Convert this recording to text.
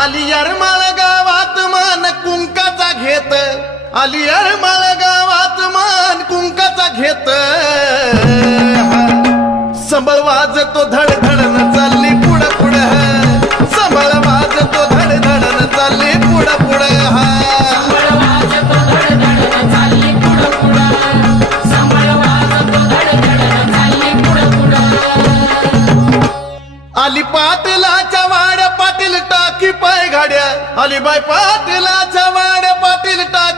आली यरमाळ गावात मान कुंकाचा घेत, आली यरमाळ गावात मान कुंकाचा घेत, संबळ वाजतो धड धडन चालली पुढं पुढं, संबळ वाजतो धड धडन चालली पुढं पुढं. आली पाटलाच्या वाड्या पाटील टाकी पाय गाड्या, आली बाई पाटलाच्या वाड्या पाटील टाकी